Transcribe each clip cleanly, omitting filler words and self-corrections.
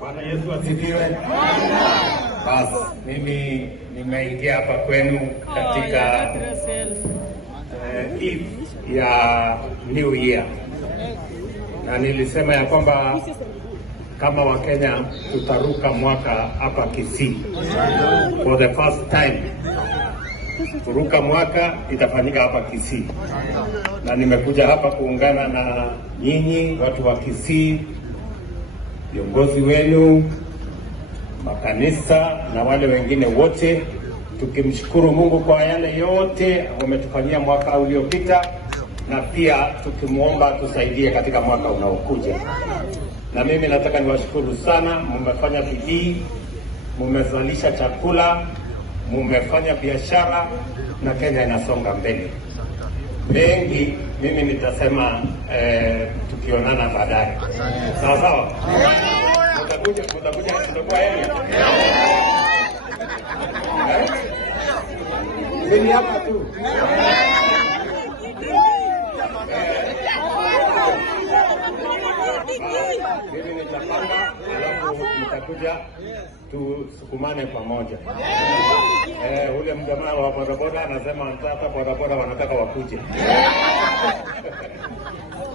Bwana Yesu asifiwe. Basi mimi nimeingia hapa kwenu katika Eve ya New Year, na nilisema ya kwamba kama Wakenya tutaruka mwaka hapa Kisii for the first time. Kuruka mwaka itafanyika hapa Kisii, na nimekuja hapa kuungana na nyinyi watu wa Kisii, viongozi wenu, makanisa na wale wengine wote, tukimshukuru Mungu kwa yale yote wametufanyia mwaka uliopita, na pia tukimuomba tusaidie katika mwaka unaokuja. Na mimi nataka niwashukuru sana, mmefanya bidii, mmezalisha chakula, mmefanya biashara na Kenya inasonga mbele. Mengi mimi nitasema tukionana baadaye. Sawa sawa? Mtakuja kutoka area. Mimi hapa tu. Mimi nitapanga, alafu mtakuja tusukumane pamoja. Ule mjamaa wa bodaboda anasema hata bodaboda wanataka wakuje.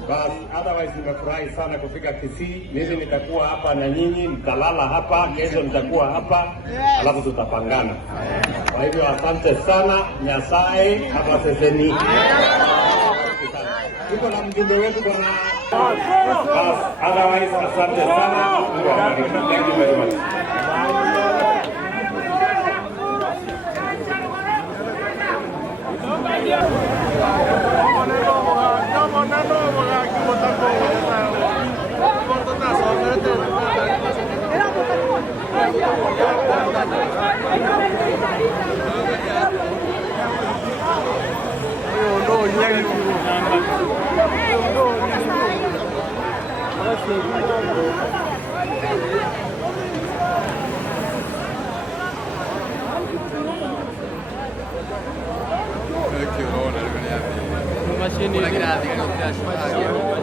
Bas, otherwise nimefurahi sana kufika Kisii. Mimi nitakuwa hapa na nyinyi, mtalala hapa, kesho nitakuwa hapa, alafu tutapangana. Kwa hivyo asante sana, Nyasaye hapa seseni. Tuko na mjumbe wetu bwana. Bas, otherwise asante sana. Thank you very much. Una grafica, non piace.